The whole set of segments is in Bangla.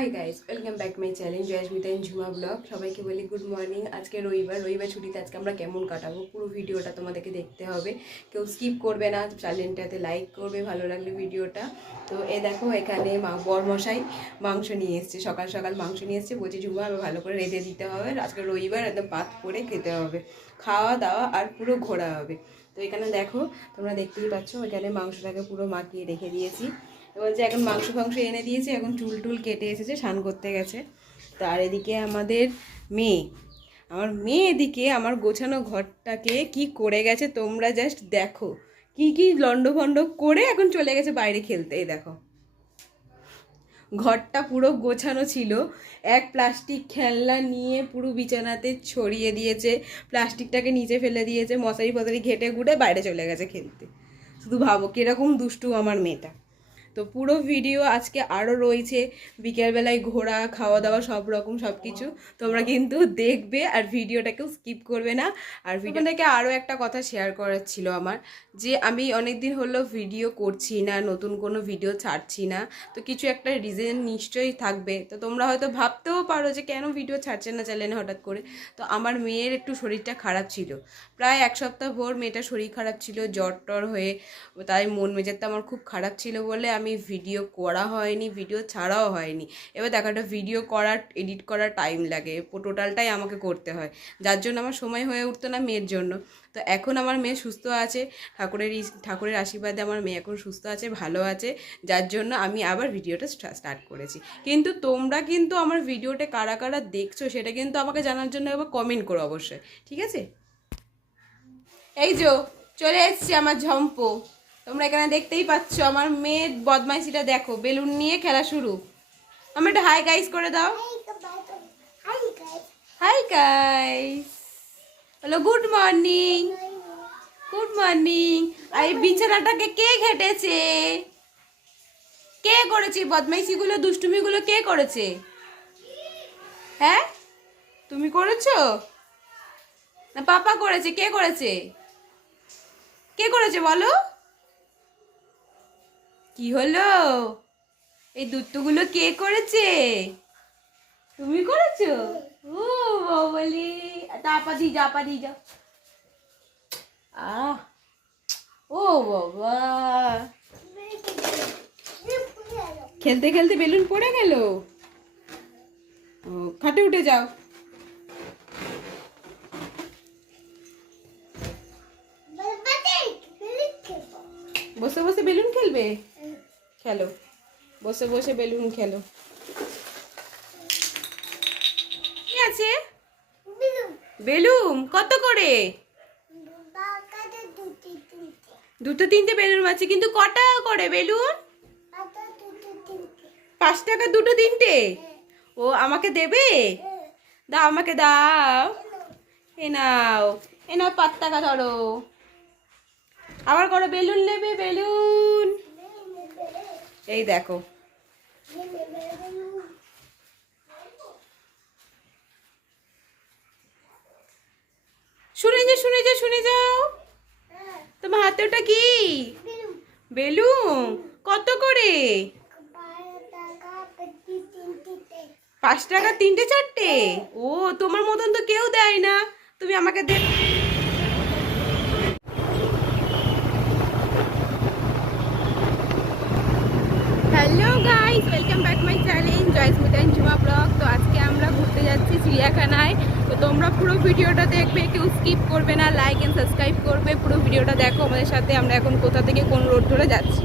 Hi guys welcome back my challenge Joyasmita in Jhuma blog সবাইকে বলি গুড মর্নিং আজকে রবিবার রবিবার ছুটিতে আজকে আমরা কেমন কাটাবো? পুরো ভিডিওটা তোমাদেরকে দেখতে হবে। কেউ স্কিপ করবে না চ্যানেলটাতে লাইক করবে, ভালো লাগলে ভিডিওটা। তো এ দেখো, এখানে মা বরমশাই মাংস নিয়ে এসছে। সকাল সকাল মাংস নিয়ে এসছে। বলছে ঝুমা আবার ভালো করে রেঁধে দিতে হবে। আজকে রবিবার, একদম পাত করে খেতে হবে। খাওয়া দাওয়া আর পুরো ঘোরা হবে। তো এখানে দেখো, তোমরা দেখতেই পাচ্ছ, এখানে মাংসটাকে পুরো মাখিয়ে রেখে দিয়েছি। বলছে এখন মাংস ফাংস এনে দিয়েছে, এখন চুল টুল কেটে এসেছে, স্নান করতে গেছে। তো আর এদিকে আমাদের মেয়ে, আমার মেয়ে এদিকে আমার গোছানো ঘরটাকে কি করে গেছে তোমরা জাস্ট দেখো। কি কি লন্ডভন্ড করে এখন চলে গেছে বাইরে খেলতে, এই দেখো। ঘরটা পুরো গোছানো ছিল, এক প্লাস্টিক খেলনা নিয়ে পুরো বিছানাতে ছড়িয়ে দিয়েছে, প্লাস্টিকটাকে নিচে ফেলে দিয়েছে মশারি ফশারি ঘেটে ঘুটে বাইরে চলে গেছে খেলতে। শুধু ভাবো কীরকম দুষ্টু আমার মেয়েটা। তো পুরো ভিডিও আজকে আরও রয়েছে। বিকেলবেলায় ঘোরা খাওয়া দাওয়া সব রকম সব কিছু তোমরা কিন্তু দেখবে আর ভিডিওটাকেও স্কিপ করবে না। আর ভিডিও থেকে আরও একটা কথা শেয়ার করার ছিল আমার যে আমি অনেক দিন হলো ভিডিও করছি না নতুন কোনো ভিডিও ছাড়ছি না। তো কিছু একটা রিজন নিশ্চয়ই থাকবে। তো তোমরা হয়তো ভাবতেও পারো যে কেন ভিডিও ছাড়ছে না চ্যানেলে হঠাৎ করে? তো আমার মেয়ের একটু শরীরটা খারাপ ছিল। প্রায় এক সপ্তাহ ভোর মেয়েটা শরীর খারাপ ছিল জ্বর টর হয়ে তাই মন মেজাজটা আমার খুব খারাপ ছিল বলে আমি ভিডিও করা হয়নি ভিডিও ছাড়াও হয়নি। এবার দেখো একটা ভিডিও করার এডিট করার টাইম লাগে। টোটালটাই আমাকে করতে হয়। যার জন্য আমার সময় হয়ে উঠতো না মেয়ের জন্য। তো এখন আমার মেয়ে সুস্থ আছে, ঠাকুরের ঠাকুরের আশীর্বাদে আমার মেয়ে এখন সুস্থ আছে, ভালো আছে। যার জন্য আমি আবার ভিডিওটা স্টার্ট করেছি। কিন্তু তোমরা কিন্তু আমার ভিডিওটা কারা কারা দেখছ, সেটা কিন্তু আমাকে জানার জন্য একবার কমেন্ট করো অবশ্যই। ঠিক আছে? এই যো চলে এসছি আমার ঝম্পো। তোমরা এখানে দেখতেই পাচ্ছ আমার মেয়ের বদমাইশিটা দেখো বেলুন নিয়ে খেলা শুরু। আমি একটা হাই গাইস করে দাও। Hi guys hello good morning good morning আর এই বিছানাটাকে কে ঘেটেছে? কে করেছে? বদমাইশিগুলো দুষ্টুমিগুলো কে করেছে? হ্যাঁ? তুমি করেছ? না পাপা করেছে। কে করেছে? কে করেছে বলো? কি হলো? এই দুধগুলো কে করেছে? তুমি করেছ? ও বলি তাপা দি যা পা দি যাও। আহ, ও বাবা। খেলতে খেলতে বেলুন পড়ে গেল। ও, খাটে উঠে যাও। বসে বসে বেলুন খেলবে? খেলো। বসে বসে বেলুন খেলো। কি আছে? বেলুন কত করে? দুটো তিনটে বেলুন আছে, কিন্তু ক টাকা করে বেলুন? পাঁচ টাকা দুটো তিনটে? ও, আমাকে দেবে? দাও, আমাকে দাও। এ নাও এ নাও পাঁচ টাকা ধরো। আবার করো, বেলুন নেবে, বেলুন। এই দেখো। শুনে যাও শুনে যাও শুনে যাও। তোমার হাতে ওটা কি? বেলুন। কত করে? পাঁচ টাকা তিনটে চারটে? ও, তোমার মতন তো কেউ দেয় না। তুমি আমাকে দে guys welcome back my channel মিটাইন Jhuma blog তো আজকে আমরা ঘুরতে যাচ্ছি চিড়িয়াখানায়। তো তোমরা পুরো ভিডিওটা দেখবে, কেউ স্কিপ করবে না লাইক অ্যান্ড সাবস্ক্রাইব করবে। পুরো ভিডিওটা দেখো আমাদের সাথে, আমরা এখন কোথা থেকে কোন রোড ধরে যাচ্ছি।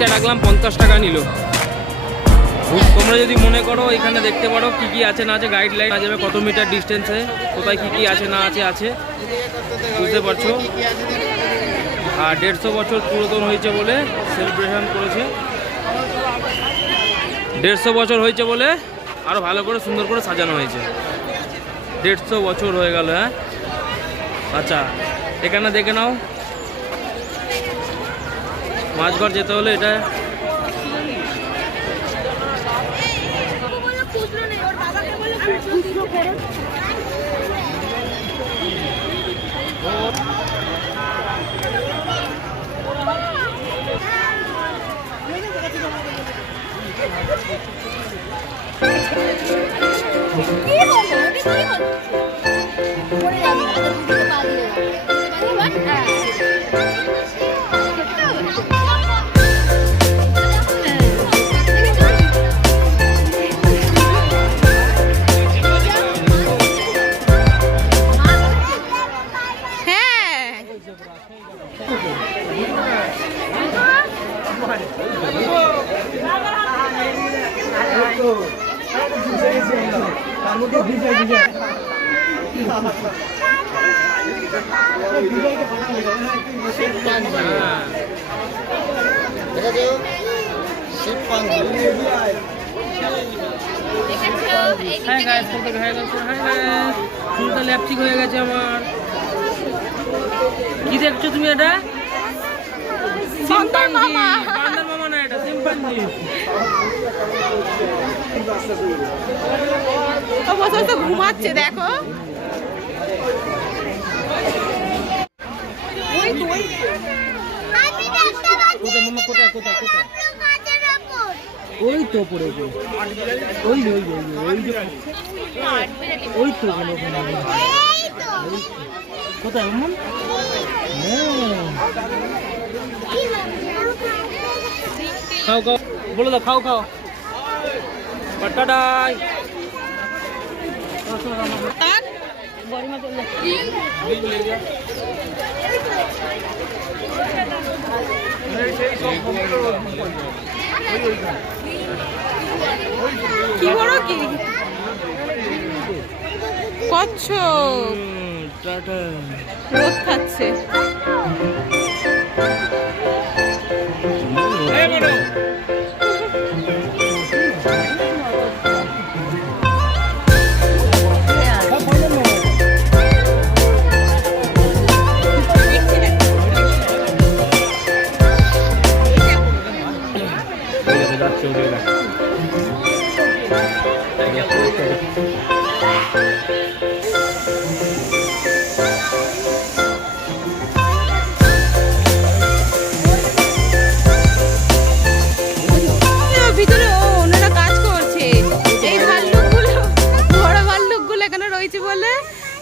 বাইকটা রাখলাম পঞ্চাশ টাকা নিল। তোমরা যদি মনে করো এখানে দেখতে পারো কি কি আছে না আছে গাইডলাইন আছে কত মিটার ডিস্টেন্সে কোথায় কি কি আছে না আছে আছে। বুঝতে পারছ? আর দেড়শো বছর পুরাতন হয়েছে বলে সেলিব্রেশন করেছে। দেড়শো বছর হয়েছে বলে আরও ভালো করে সুন্দর করে সাজানো হয়েছে। দেড়শো বছর হয়ে গেল হ্যাঁ? আচ্ছা এখানে দেখে নাও। মাছঘর যেতে হলে এটা খুচরো নেই ওর বাবাকে বলে খুচরো হ্যাঁ গায়ে ফুলটা হয়ে গেছে হ্যাঁ ফুলটা হয়ে গেছে আমার। কি দেখছ তুমি এটা? সিম্পাঞ্জি বান্দর মামা। না এটা সিম্পাঞ্জি ও বসে বসে ঘুমাচ্ছে দেখো আমি দেখতে পাচ্ছি কোথায় মামা কোথায় ওই তো পড়ে ওই ওই ওই ওই ওই তো ওখানে ওখানে কোথায় মামা খাও খাও বলে দাও খাও খাও টাটাই তার কি বড় কি? কচ্ছ রোদ খাচ্ছে।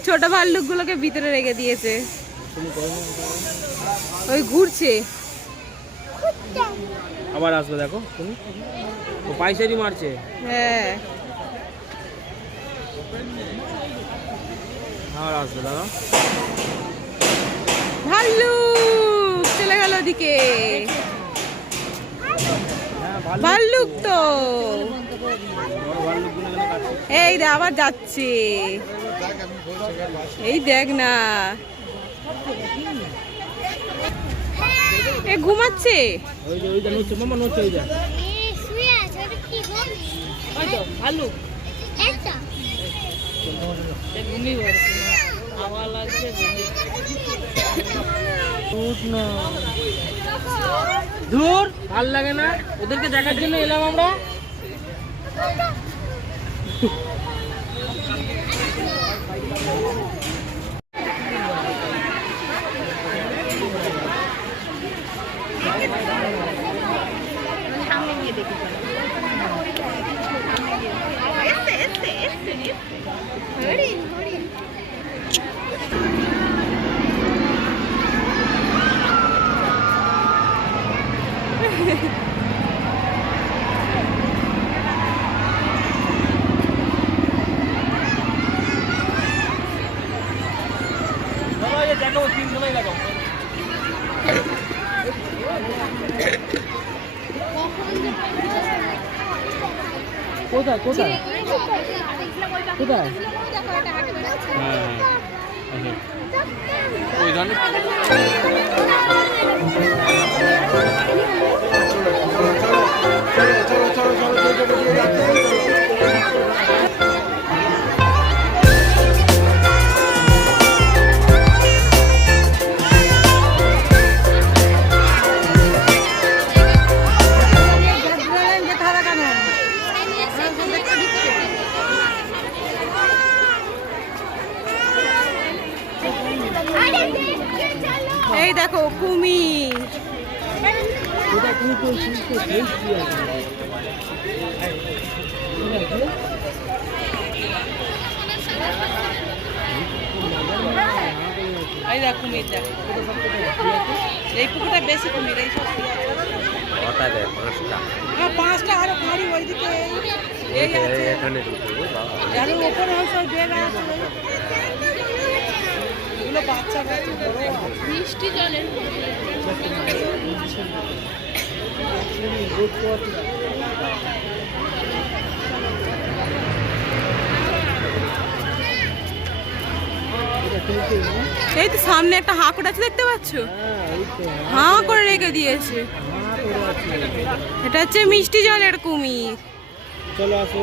ছোট ভাল্লুকগুলোকে ভিতরে রেখে দিয়েছে। ওই ঘুরছে। আবার আসবে দেখো তুমি ও পাইসারি মারছে। হ্যাঁ। আবার আসবে দাদা। ভাল্লুক চলে গেল ওদিকে। ভাল্লুক তো। এই রে আবার যাচ্ছে। এই দেখ না। এ ঘুমাচ্ছে? ওই যে ওইটা নড়ছে মামা নড়ছে ওই যা এই শুয়ে আছে ওটা কি গো ভাল্লুক একটা দূর ভালো লাগে না। ওদেরকে দেখার জন্য এলাম আমরা হরিণ হরিণ বাবা, এই দেখো তিনজনেই দেখো কোথায়? কোথায়? এই দেখো কুমির। এই দেখ কুমির দেখ। এই পুকুরটা বেশি কুমির এই সব কটা দেয় পাঁচটা। হ্যাঁ পাঁচটা আরও গাড়ি ওইদিকে। এই আছে এখানে আরও ওপরে আছে। এগুলো বাচ্চা বাচ্চা বড় মিষ্টি জলের এই তো সামনে একটা হাঁকুট আছে দেখতে পাচ্ছ? হাঁ করে রেখে দিয়েছে। এটা হচ্ছে মিষ্টি জলের কুমির। চলো আসো।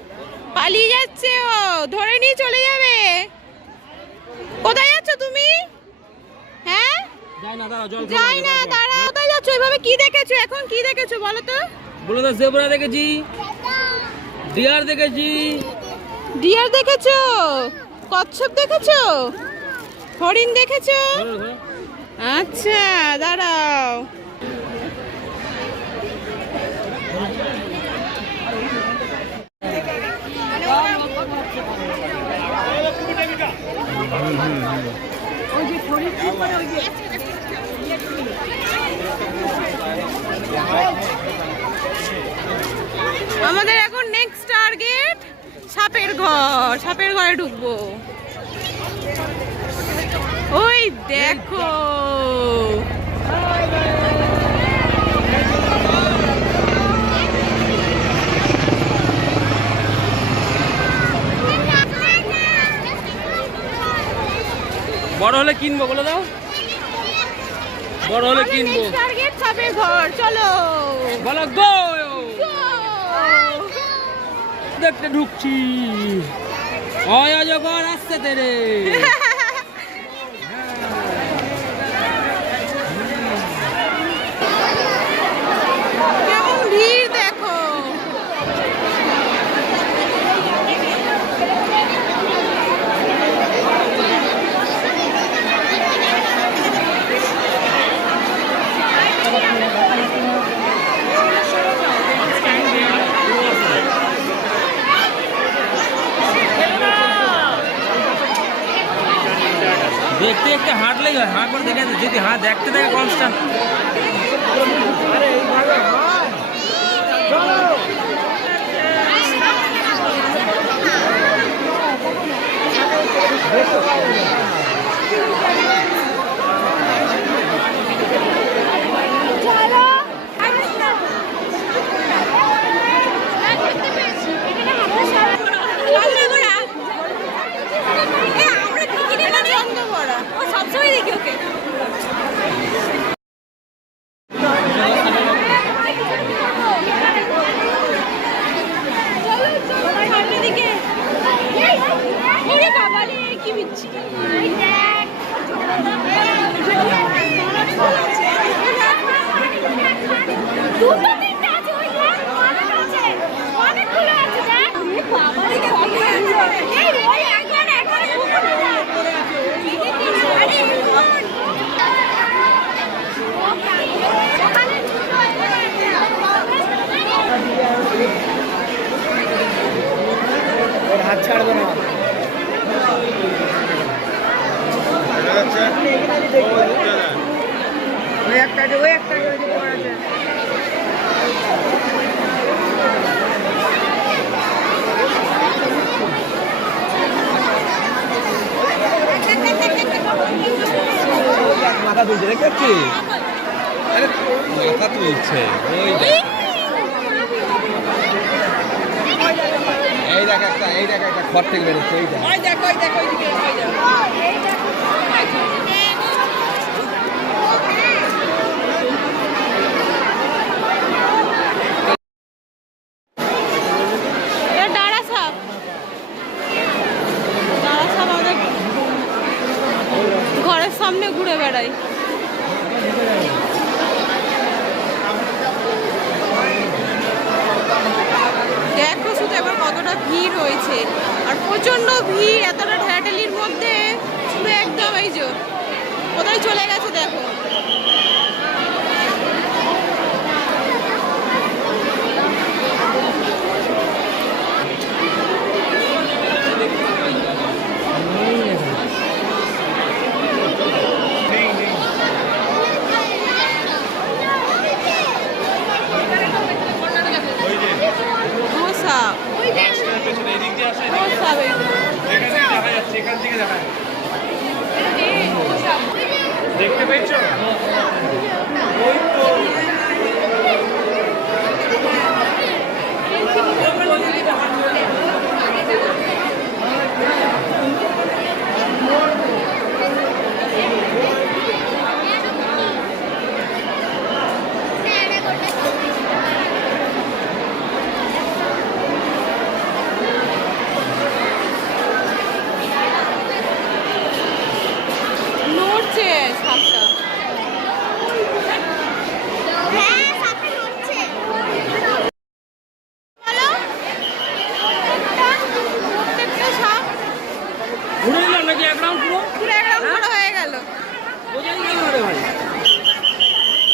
পালিয়ে যাচ্ছে ও ধরে নিয়ে চলে যাবে। কোথায় যাচ্ছ তুমি? হ্যাঁ? যাই না দাঁড়াও জল যাই না দাঁড়া কোথায় যাচ্ছ? এভাবে কি দেখেছ? এখন কি দেখেছ বলো তো? বলে তো জেবরা দেখেছি। ডিয়ার দেখেছি। ডিয়ার দেখেছ? কচ্ছপ দেখেছ? হরিণ দেখেছ? আমাদের এখন নেক্সট টার্গেট সাপের ঘর। সাপের ঘরে ঢুকবো। ওই দেখো। বড় হলে কিনবো বলে দাও। বড় হলে কিনবো। টার্গেট সাপের ঘর চলো। বলো গো দেখতে ঢুকছি। অয় অজগর আসছে তেরে কেমন ভিড় দেখো দেখতে দেখতে হাঁটলেই হয় হাঁট করে দেখে যদি হাঁ দেখতে দেখে কনস্ট্যান্ট সবসময় দেখতে পেয়েছ নড়ছে সাপটা হ্যাঁ সাথে হচ্ছে বলো প্রত্যেকটা সাপ ঘুরে নিলাম নাকি এক রাউন্ড পুরো পুরো একদম বড় হয়ে গেল বোঝাই গেল না রে ভাই আর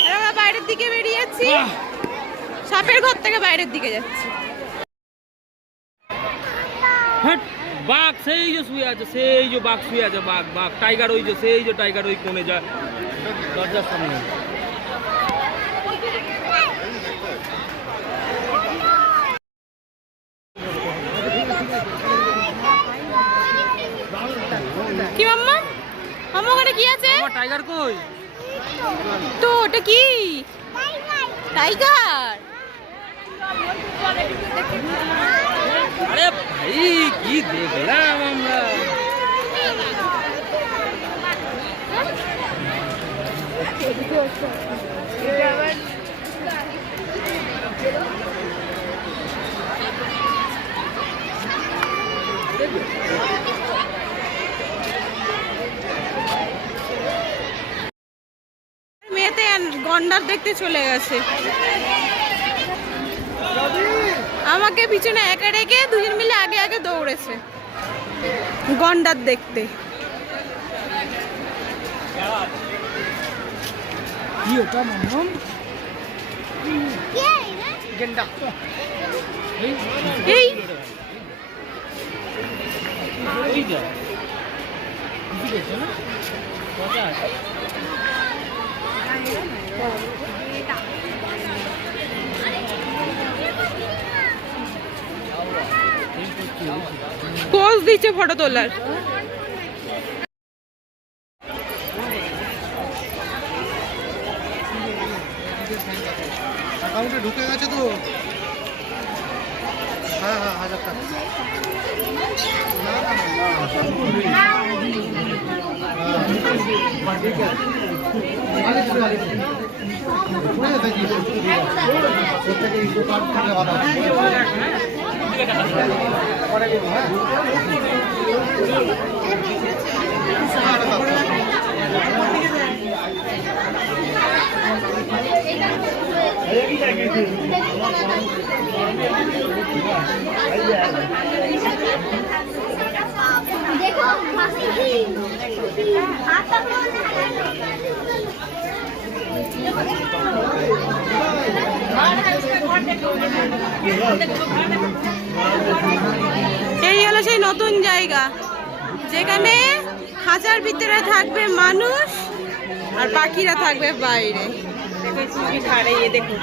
আমরা বাইরের দিকে বেরিয়ে যাচ্ছি সাপের ঘর থেকে বাইরের দিকে যাচ্ছি। বাঘ সেই যে শুয়ে আছে সেই যে বাঘ শুয়ে আছে বাঘ বাঘ টাইগার ওই যে সেই যে টাইগার ওই কোণে যায়। দরজার সামনে কি মাম্মা মাম্মা ওখানে কি আছে আমার টাইগার কই? তো ওটা কি? টাইগার। আরে ভাই কি দেখলাম আমরা? মেয়েতে গন্ডার দেখতে চলে গেছে। আমাকে পিছনে একা রেখে দুজন মিলে আগে আগে দৌড়েছে। গন্ডার দেখতে। এই যা পোজ দিচ্ছে ফটো তোলার। অ্যাকাউন্টে ঢুকে গেছে তো। হ্যাঁ হ্যাঁ হাজার টাকা। দেখো মাসি কি হাতটা এই হলো সেই নতুন জায়গা। যেখানে খাঁচার ভিতরে থাকবে মানুষ আর পাখিরা থাকবে বাইরে। দেখো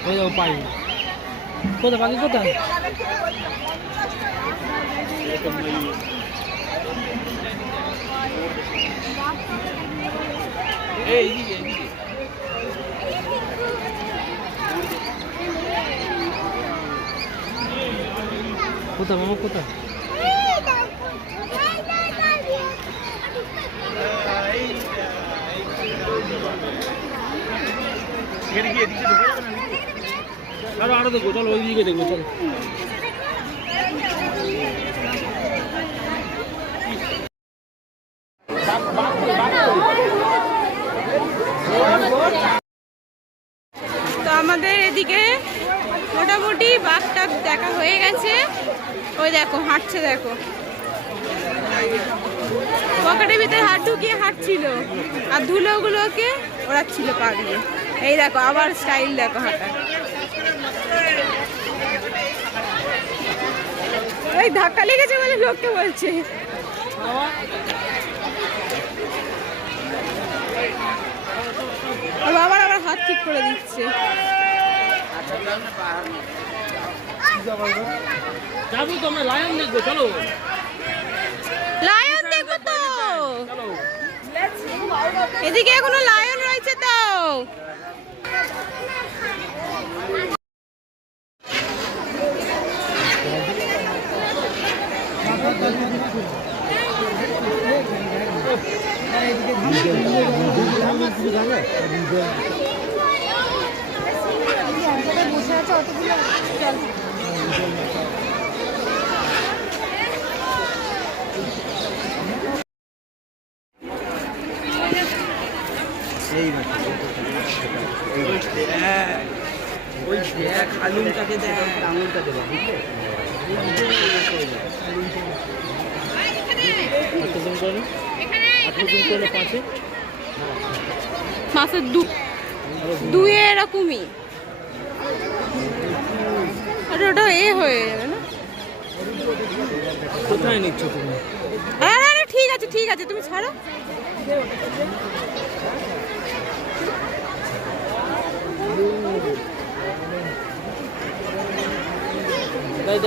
ওই দেখো পাই কোথায় পাখি কোথায়? কোথায় মামা কোথায়? আরও আরও দেখব চলো ওই দিকে দেখব চলো। তো আমাদের এদিকে মোটামুটি বাঘটা দেখা হয়ে গেছে। ওই দেখো হাঁটছে দেখো। পকেটের ভিতরে হাত ঢুকিয়ে হাঁটছিল? আর ধুলোগুলোকে ওড়াচ্ছিল পা দিয়ে। এই দেখো, আবার স্টাইল দেখো হাঁটা। ওই ধাক্কা লেগেছে বলে লোককে বলছে। আর বাবার আবার হাত ঠিক করে দিচ্ছে। যাব তো আমরা লায়ন দেখব, চলো লায়ন দেখব তো চলো এদিকে এখনও লায়ন রয়েছে তো আটটা জন করে আটটা জন করে পাঁচে মাছের দু দুয়ে এরকমই। আর ওটা এ হয়ে যাবে না? কোথায় নিচ্ছ তুমি? আরে আরে ঠিক আছে ঠিক আছে তুমি ছাড়ো। তাই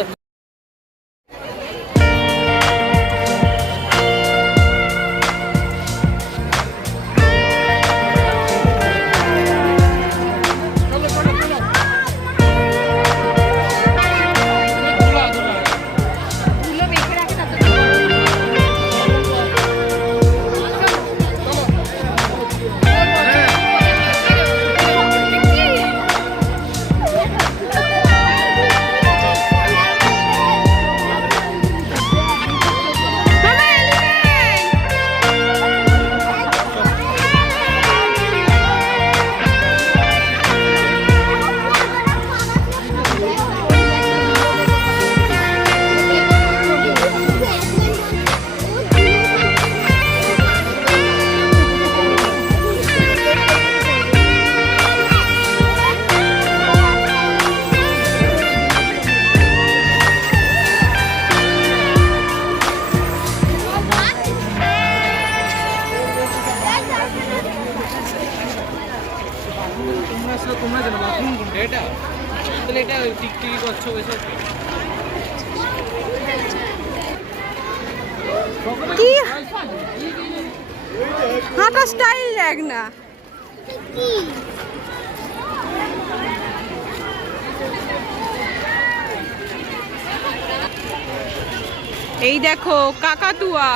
এই দেখো, কাকাতুয়া।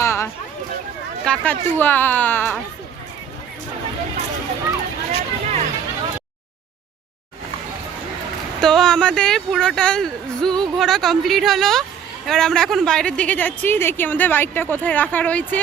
কাকাতুয়া। তো আমাদের পুরোটা জু ঘোরা কমপ্লিট হলো। এবার আমরা এখন বাইরের দিকে যাচ্ছি, দেখি আমাদের বাইকটা কোথায় রাখা রয়েছে।